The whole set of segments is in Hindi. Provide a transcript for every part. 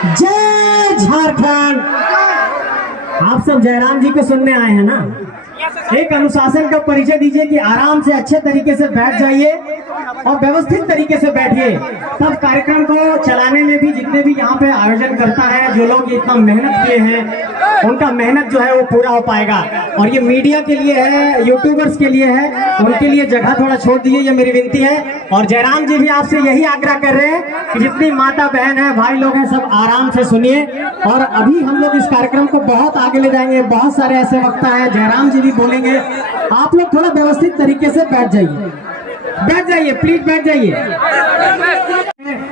जय झारखंड। आप सब जयराम जी को सुनने आए हैं ना। एक अनुशासन का परिचय दीजिए कि आराम से अच्छे तरीके से बैठ जाइए और व्यवस्थित तरीके से बैठिए, तब कार्यक्रम को चलाने में भी जितने भी यहाँ पे आयोजन करता है, जो लोग इतना मेहनत किए हैं, उनका मेहनत जो है वो पूरा हो पाएगा। और ये मीडिया के लिए है, यूट्यूबर्स के लिए है, उनके लिए जगह थोड़ा छोड़ दीजिए, ये मेरी विनती है। और जयराम जी भी आपसे यही आग्रह कर रहे हैं कि जितनी माता बहन है, भाई लोग हैं, सब आराम से सुनिए। और अभी हम लोग इस कार्यक्रम को बहुत आगे ले जाएंगे, बहुत सारे ऐसे वक्ता है, जयराम जी भी बोलेंगे। आप लोग थोड़ा व्यवस्थित तरीके से बैठ जाइए, प्लीज बैठ जाइए।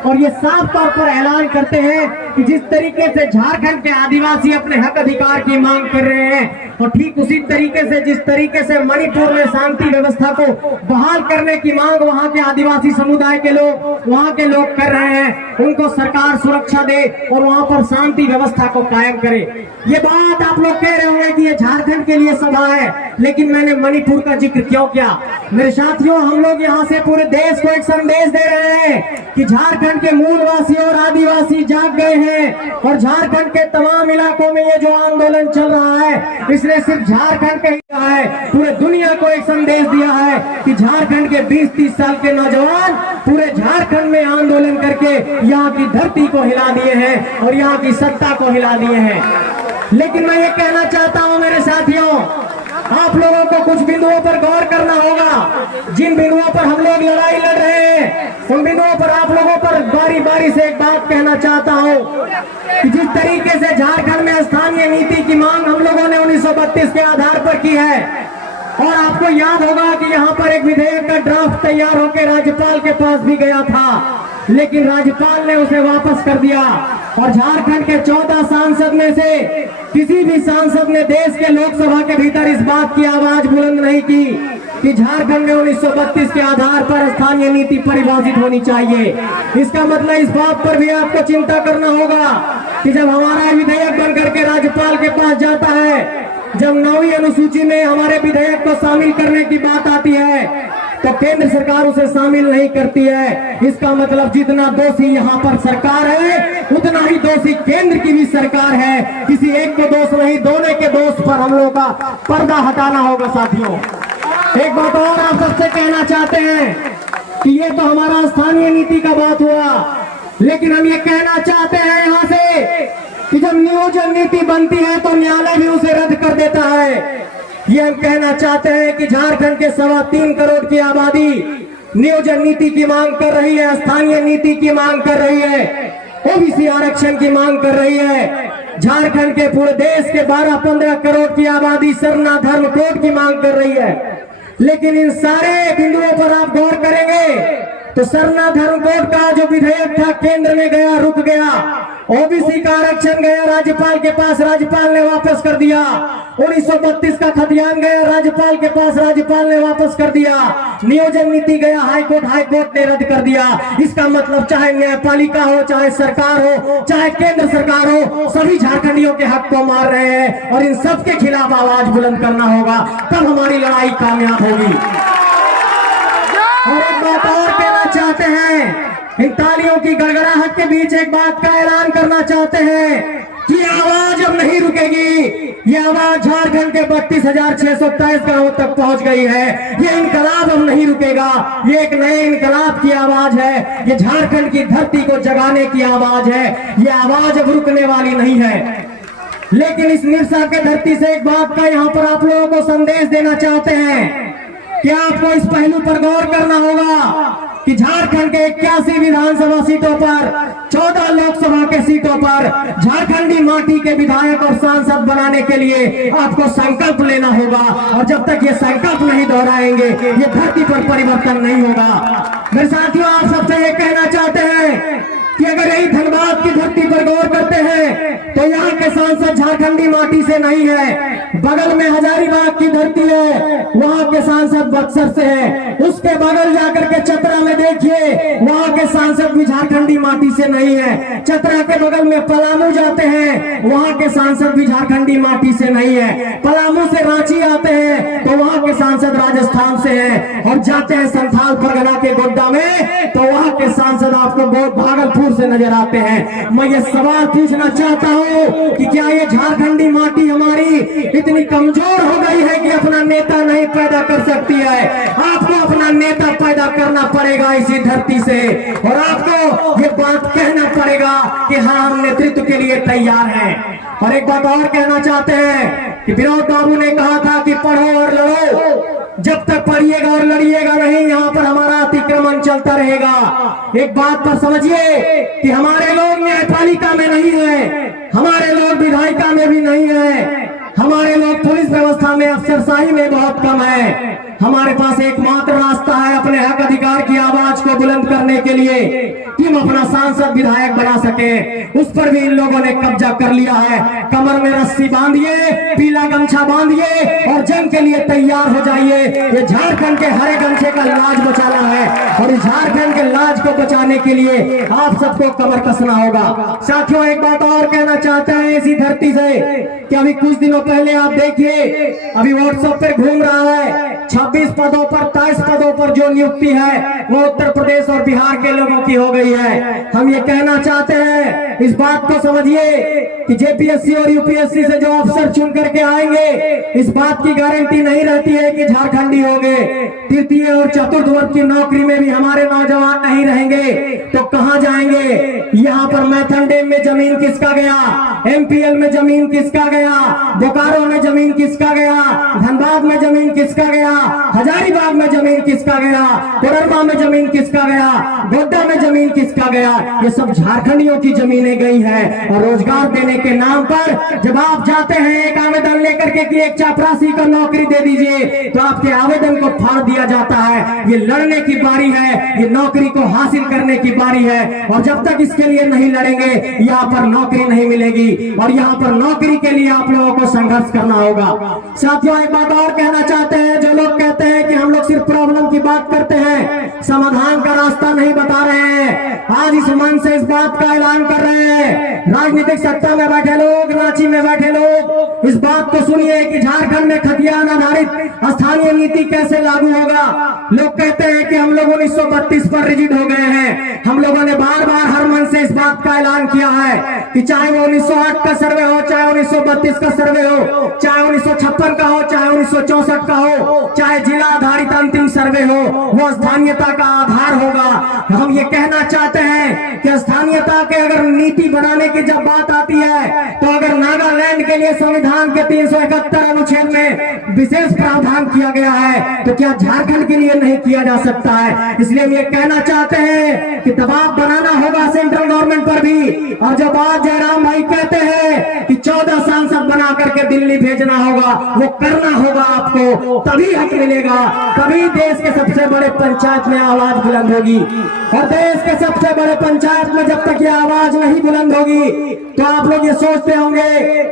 और ये साफ तौर पर ऐलान करते हैं कि जिस तरीके से झारखंड के आदिवासी अपने हक अधिकार की मांग कर रहे हैं, और ठीक उसी तरीके से जिस तरीके से मणिपुर में शांति व्यवस्था को बहाल करने की मांग वहां के आदिवासी समुदाय के लोग, वहां के लोग कर रहे हैं, उनको सरकार सुरक्षा दे और वहां पर शांति व्यवस्था को कायम करे। ये बात आप लोग कह रहे होंगे कि ये झारखंड के लिए सभा है, लेकिन मैंने मणिपुर का जिक्र क्यों किया? मेरे साथियों, हम लोग यहाँ से पूरे देश को एक संदेश दे रहे हैं कि झारखंड के मूलवासी और आदिवासी जाग गए हैं, और झारखंड के तमाम इलाकों में ये जो आंदोलन चल रहा है, इसने सिर्फ झारखंड का ही कहा है, पूरे दुनिया को एक संदेश दिया है कि झारखंड के 20-30 साल के नौजवान पूरे झारखंड में आंदोलन करके यहाँ की धरती को हिला दिए हैं और यहाँ की सत्ता को हिला दिए हैं। लेकिन मैं ये कहना चाहता हूँ मेरे साथियों, आप लोगों को कुछ बिंदुओं पर गौर करना होगा। जिन बिंदुओं पर हम लोग लड़ाई लड़ रहे हैं, उन बिंदुओं पर आप लोगों पर बारी बारी से एक बात कहना चाहता हूँ कि जिस तरीके से झारखंड में स्थानीय नीति की मांग हम लोगों ने 1932 के आधार पर की है, और आपको याद होगा कि यहाँ पर एक विधेयक का ड्राफ्ट तैयार होकर राज्यपाल के पास भी गया था, लेकिन राज्यपाल ने उसे वापस कर दिया। और झारखंड के 14 सांसद में से किसी भी सांसद ने देश के लोकसभा के भीतर इस बात की आवाज बुलंद नहीं की कि झारखंड में 1932 के आधार पर स्थानीय नीति परिभाषित होनी चाहिए। इसका मतलब इस बात पर भी आपको चिंता करना होगा कि जब हमारा विधेयक बन करके राज्यपाल के पास जाता है, जब 9वीं अनुसूची में हमारे विधेयक को शामिल करने की बात आती है, तो केंद्र सरकार उसे शामिल नहीं करती है। इसका मतलब जितना दोषी यहाँ पर सरकार है, उतना ही दोषी केंद्र की भी सरकार है। किसी एक को दोष नहीं, दोनों के दोष पर हम लोगों का पर्दा हटाना होगा। साथियों, एक बात और आप सबसे कहना चाहते हैं कि ये तो हमारा स्थानीय नीति का बात हुआ, लेकिन हम ये कहना चाहते हैं यहाँ से कि जब नियोजन नीति बनती है तो न्यायालय भी उसे रद्द कर देता है। ये हम कहना चाहते हैं कि झारखंड के 3.25 करोड़ की आबादी नियोजन नीति की मांग कर रही है, स्थानीय नीति की मांग कर रही है, ओबीसी आरक्षण की मांग कर रही है। झारखंड के पूरे देश के 12-15 करोड़ की आबादी सरना धर्म कोड की मांग कर रही है। लेकिन इन सारे बिंदुओं पर आप गौर करेंगे तो सरना धर्म कोड का जो विधेयक था केंद्र में गया, रुक गया। ओबीसी का आरक्षण गया राज्यपाल के पास, राज्यपाल ने वापस कर दिया। 1932 का खतियान गया राज्यपाल के पास, राज्यपाल ने वापस कर दिया। नियोजन नीति गया हाईकोर्ट, हाईकोर्ट ने रद्द कर दिया। इसका मतलब चाहे न्यायपालिका हो, चाहे सरकार हो, चाहे केंद्र सरकार हो, सभी झारखंडियों के हक को मार रहे हैं, और इन सब के खिलाफ आवाज बुलंद करना होगा, तब हमारी लड़ाई कामयाब होगी। और एक बात और कहना चाहते हैं, इन तालियों की गड़गड़ाहट के बीच एक बात का ऐलान करना चाहते हैं कि आवाज अब नहीं रुकेगी। ये आवाज झारखंड के 32,623 गांवों तक पहुंच गई है। ये इनकलाब अब नहीं रुकेगा। ये एक नए इनकलाब की आवाज है। ये झारखंड की धरती को जगाने की आवाज है। ये आवाज अब रुकने वाली नहीं है। लेकिन इस मिर्सा के धरती से एक बात का यहाँ पर आप लोगों को संदेश देना चाहते हैं कि आपको इस पहलू पर गौर करना होगा कि झारखंड के 81 विधानसभा सीटों पर, 14 लोकसभा के सीटों पर झारखंडी माटी के विधायक और सांसद बनाने के लिए आपको संकल्प लेना होगा। और जब तक ये संकल्प नहीं दोहराएंगे, ये धरती पर परिवर्तन नहीं होगा। मेरे साथियों, आप सबसे ये कहना चाहते हैं कि अगर यही धनबाद की धरती पर गौर करते हैं तो यहाँ के सांसद झारखंडी माटी से नहीं है। बगल में हजारीबाग की धरती है, वहाँ के सांसद बक्सर से है। उसके बगल जाकर के चतरा में देखिए, वहाँ के सांसद भी झारखंडी माटी से नहीं है। चतरा के बगल में पलामू जाते हैं, वहाँ के सांसद भी झारखंडी माटी से नहीं है। पलामू से रांची आते हैं तो वहाँ के सांसद राजस्थान से हैं, और जाते हैं संथाल परगना के गोड्डा में तो वहाँ के सांसद आपको भागलपुर दूर से नजर आते हैं। मैं ये सवाल पूछना चाहता हूँ कि क्या ये झारखंडी माटी हमारी इतनी कमजोर हो गई है कि अपना नेता नहीं पैदा कर सकती है? आपको अपना नेता पैदा करना पड़ेगा इसी धरती से, और आपको ये बात कहना पड़ेगा कि हाँ, हम नेतृत्व के लिए तैयार हैं। और एक बात और कहना चाहते हैं कि विनोद बाबू ने कहा था कि पढ़ो और लड़ो। जब तक पढ़िएगा और लड़िएगा नहीं, यहाँ पर हमारा अतिक्रमण चलता रहेगा। एक बात पर समझिए कि हमारे लोग न्यायपालिका में नहीं है, हमारे लोग विधायिका में भी नहीं है, हमारे लोग पुलिस व्यवस्था में, अफसरशाही में बहुत कम है। हमारे पास एकमात्र रास्ता है अपने हक अधिकार की आवाज को बुलंद करने के लिए कि हम अपना सांसद विधायक बना सके। उस पर भी इन लोगों ने कब्जा कर लिया है। कमर में रस्सी बांधिए, पीला गमछा बांधिए और जंग के लिए तैयार हो जाइए। ये झारखंड के हरे गमछे का लाज बचाना है, और इस झारखंड के लाज को बचाने के लिए आप सबको कमर कसना होगा। साथियों, एक बात और कहना चाहते हैं इसी धरती से कि अभी कुछ दिनों पहले आप देखिए, अभी व्हाट्सएप पर घूम रहा है 26 पदों पर 23 पदों पर जो नियुक्ति है वो उत्तर प्रदेश और बिहार के लोगों की हो गई है। हम ये कहना चाहते हैं, इस बात को समझिए कि जेपीएससी और यूपीएससी से जो अफसर चुन करके आएंगे, इस बात की गारंटी नहीं रहती है कि झारखंडी होंगे। तृतीय और चतुर्थ वर्ग की नौकरी में भी हमारे नौजवान नहीं रहेंगे तो कहां जाएंगे? यहाँ पर मैथन डैम में जमीन किसका गया, एमपीएल में जमीन किसका गया, बोकारो में जमीन किसका गया, धनबाद में जमीन किसका गया, हजारीबाग में जमीन किसका गया, कोडरमा में जमीन किसका गया, गोड्डा में जमीन किसका गया? ये सब झारखंडियों की जमीनें गई हैं। और रोजगार देने के नाम पर जब आप जाते हैं एक आवेदन लेकर के कि एक चापरासी को नौकरी दे दीजिए, तो आपके आवेदन को फाड़ दिया जाता है। ये लड़ने की बारी है, ये नौकरी को हासिल करने की बारी है, और जब तक इसके लिए नहीं लड़ेंगे यहाँ पर नौकरी नहीं मिलेगी, और यहाँ पर नौकरी के लिए आप लोगों को संघर्ष करना होगा। साथियों, एक बात और कहना चाहते हैं, जो लोग कहते हैं कि हम लोग सिर्फ प्रॉब्लम की बात करते हैं, समाधान का रास्ता नहीं बता रहे हैं, आज इस मंच से इस बात का ऐलान कर रहे हैं। राजनीतिक सत्ता में बैठे लोग, रांची में बैठे लोग, इस बात को सुनिए कि झारखंड में खतियान आधारित स्थानीय नीति कैसे लागू होगा। लोग कहते हैं कि हम लोग 1932 पर रिजिड हो गए हैं। हम लोगों ने बार बार हर मन से इस बात का ऐलान किया है कि चाहे वो 1908 का सर्वे हो, चाहे 1932 का सर्वे हो, चाहे 1956 का हो, चाहे 1964 का हो, चाहे जिला आधारित अंतिम सर्वे हो, वो स्थानीयता का आधार होगा। हम ये कहना चाहते हैं कि स्थानीयता के अगर नीति बनाने की जब बात आती है, तो अगर नागालैंड के लिए संविधान के 371 अनुच्छेद में विशेष प्रावधान किया गया है, तो क्या झारखंड के लिए नहीं किया जा सकता है? इसलिए हम ये कहना चाहते हैं कि दबाव बनाना होगा सेंट्रल गवर्नमेंट पर भी। और जब आज जयराम भाई कहते हैं कि 14 सांसद बना करके दिल्ली भेजना होगा, वो करना होगा आपको, तभी हक मिलेगा, तभी देश के सबसे बड़े पंचायत में आवाज बुलंद होगी। और देश के सबसे बड़े पंचायत में जब तक ये आवाज नहीं बुलंद होगी, तो आप लोग ये सोचते होंगे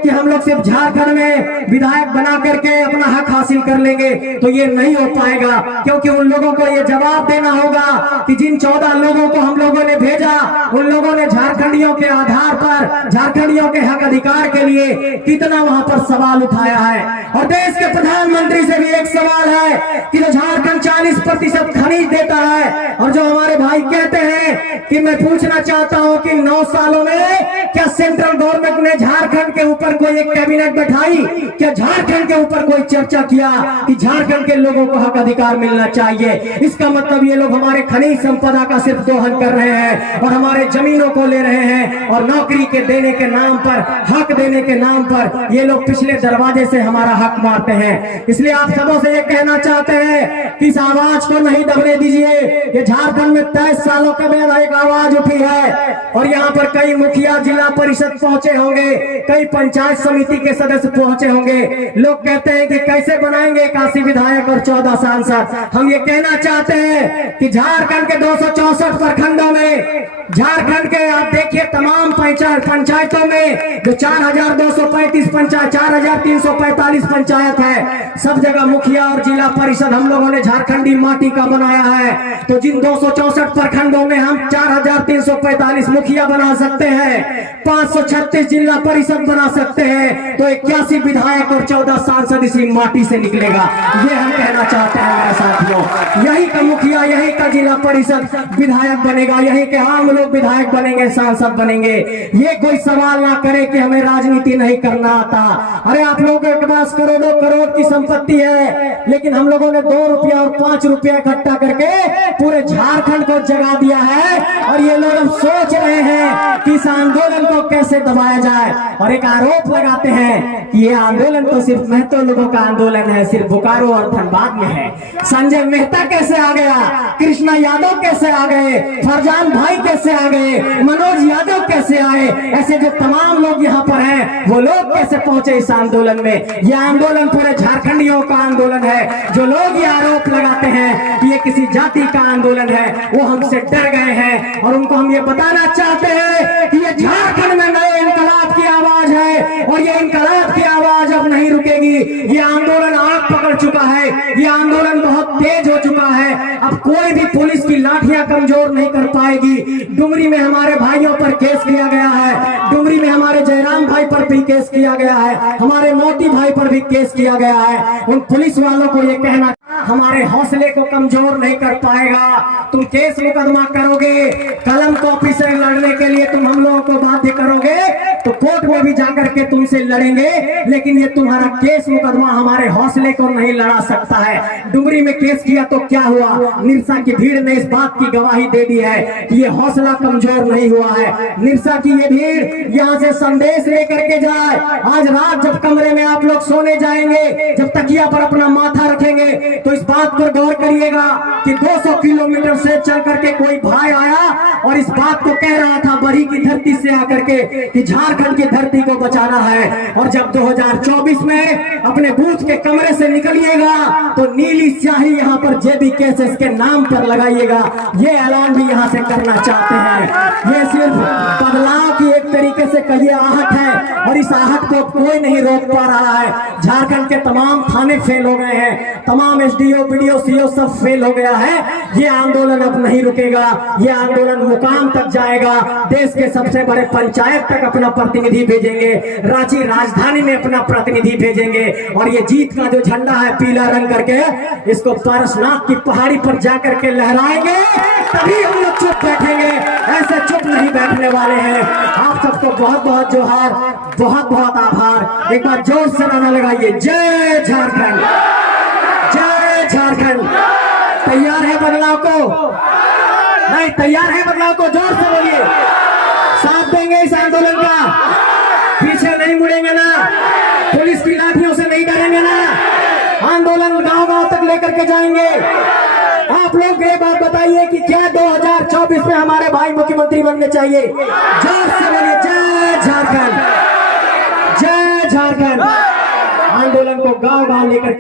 कि हम लोग सिर्फ झारखंड में विधायक बना करके अपना हक हासिल कर लेंगे, तो ये नहीं हो पाएगा। क्योंकि उन लोगों को ये जवाब देना होगा कि जिन 14 लोगों को हम लोगों ने भेजा, उन लोगों ने झारखंडियों के आधार पर, झारखंडियों के हक अधिकार के लिए कितना वहां पर सवाल उठाया है। और देश के प्रधानमंत्री से भी एक सवाल है कि जो झारखंड 40% खनिज देता है, और जो हमारे भाई कहते हैं कि मैं पूछना चाहता हूं कि 9 सालों में क्या सेंट्रल गवर्नमेंट ने झारखंड के ऊपर कोई एक कैबिनेट बैठाई? क्या झारखंड के ऊपर कोई चर्चा किया कि झारखंड के लोगों को हक अधिकार मिलना चाहिए? इसका मतलब ये लोग हमारे खनिज संपदा का सिर्फ दोहन कर रहे हैं और हमारे जमीनों को ले रहे हैं, और नौकरी के देने के नाम पर, हक देने के नाम पर ये लोग पिछले दरवाजे से हमारा हक मारते हैं। इसलिए आप सबों से ये कहना चाहते हैं कि इस आवाज को नहीं दबने दीजिए। ये झारखंड में 23 सालों के बाद एक आवाज उठी है, और यहाँ पर कई मुखिया जिला परिषद पहुंचे होंगे, कई पंचायत समिति के सदस्य पहुंचे होंगे। लोग कहते हैं कि कैसे बनाएंगे 81 विधायक और 14 सांसद। हम ये कहना चाहते हैं कि झारखंड के 264 प्रखंडों में, झारखंड के आप देखिए तमाम पंचायतों में जो 4235 पंचायत, 4345 पंचायत है, सब जगह मुखिया और जिला परिषद हम लोगों ने झारखंडी माटी का बनाया है। तो जिन 264 प्रखंडों में हम 4345 मुखिया बना सकते हैं, 536 जिला परिषद बना सकते हैं तो 81 विधायक और 14 सांसद इसी माटी से निकलेगा। ये हम कहना चाहते हैं मेरे साथियों। यही का मुखिया, यही का जिला परिषद विधायक बनेगा, यही के आम लोग विधायक बनेंगे, सांसद बनेंगे। ये कोई सवाल ना करे कि हमें राजनीति नहीं करना आता। अरे आप लोगों के पास करोड़ों करोड़ की संपत्ति है, लेकिन हम लोगों ने 2 रुपया और 5 रुपया इकट्ठा करके पूरे झारखंड को जगा दिया है। और ये लोग अब सोच रहे हैं कि इस आंदोलन को कैसे दबाया जाए, और एक आरोप लगाते हैं कि ये आंदोलन तो सिर्फ महतो लोगों का आंदोलन है, सिर्फ बोकारो और धनबाद में है। संजय मेहता कैसे आ गया, कृष्णा यादव कैसे आ गए, फरजान भाई कैसे आ गए, मनोज यादव कैसे आए, ऐसे जो तमाम लोग यहाँ पर हैं वो लोग कैसे पहुंचे इस आंदोलन में। ये आंदोलन पूरे झारखंडियों का आंदोलन है। जो लोग ये आरोप लगाते हैं कि ये किसी जाति का आंदोलन है, वो हमसे डर गए हैं। और उनको हम ये बताना चाहते हैं कि ये झारखंड में नए इनकलाब की आवाज है, और ये इनकलाब की आवाज अब नहीं रुकेगी। ये आंदोलन आग पकड़ चुका है, ये आंदोलन बहुत तेज हो चुका है। अब कोई भी पुलिस की लाठियां कमजोर नहीं कर पाएगी। डुमरी में हमारे भाइयों पर केस किया गया है, डुमरी में हमारे जयराम भाई पर भी केस किया गया है, हमारे मोती भाई पर भी केस किया गया है। उन पुलिस वालों को ये कहना, हमारे हौसले को कमजोर नहीं कर पाएगा। तुम केस मुकदमा करोगे, कलम कॉपी से लड़ने के लिए तुम हम लोगों को बाध्य करोगे तो कोर्ट में भी जाकर के तुमसे लड़ेंगे, लेकिन ये तुम्हारा केस मुकदमा हमारे हौसले को नहीं लड़ा सकता है। डुमरी में केस किया तो क्या हुआ, निरसा की भीड़ ने इस बात की गवाही दे दी है कि ये हौसला कमजोर नहीं हुआ है। निरसा की ये भीड़ यहाँ से संदेश लेकर के जाए। आज रात जब कमरे में आप लोग सोने जाएंगे, जब तकिया पर अपना माथा रखेंगे, तो इस बात पर गौर करिएगा कि 200 किलोमीटर से चल करके कोई भाई आया और इस बात को कह रहा था बरी की धरती से आकर के कि झारखंड की धरती को बचाना है। और जब 2024 में अपने बूथ के कमरे से निकलिएगा तो नीली स्याही यहाँ पर जेबी केसेस के नाम पर लगाइएगा। ये ऐलान भी यहाँ से करना चाहते हैं। ये सिर्फ बदलाव की एक तरीके से कहिए आहट है, और इस आहट को कोई नहीं रोक पा रहा है। झारखंड के तमाम थाने फेल हो गए हैं, तमाम एसडीओ बीडीओ सीओ सब फेल हो गया है। ये आंदोलन अब नहीं रुकेगा, ये आंदोलन मुकाम तक जाएगा। देश के सबसे बड़े पंचायत तक अपना प्रतिनिधि भेजेंगे, रांची राजधानी में अपना प्रतिनिधि भेजेंगे, और ये जीत का जो झंडा है पीला रंग करके, इसको पारसनाथ की पहाड़ी पर जाकर के लहराएंगे, तभी हम लोग चुप बैठेंगे। ऐसे चुप नहीं बैठने वाले हैं। आप सबको बहुत बहुत जोहार, बहुत बहुत आभार। एक बार जोर से नारा लगाइए, जय झारखंड, जय झारखंड। तैयार है बदलाव को? नहीं, तैयार है बदलाव को? जोर से बोलिए। साथ देंगे इस आंदोलन का, पीछे नहीं मुड़ेंगे ना, पुलिस की लाठियों से नहीं डरेंगे ना, आंदोलन गांव गांव तक लेकर के जाएंगे। आप लोग ये बात बताइए कि क्या 2024 में हमारे भाई मुख्यमंत्री बनने चाहिए? जोर से बोलिए, जय झारखंड, जय झारखंड। आंदोलन को गांव गांव लेकर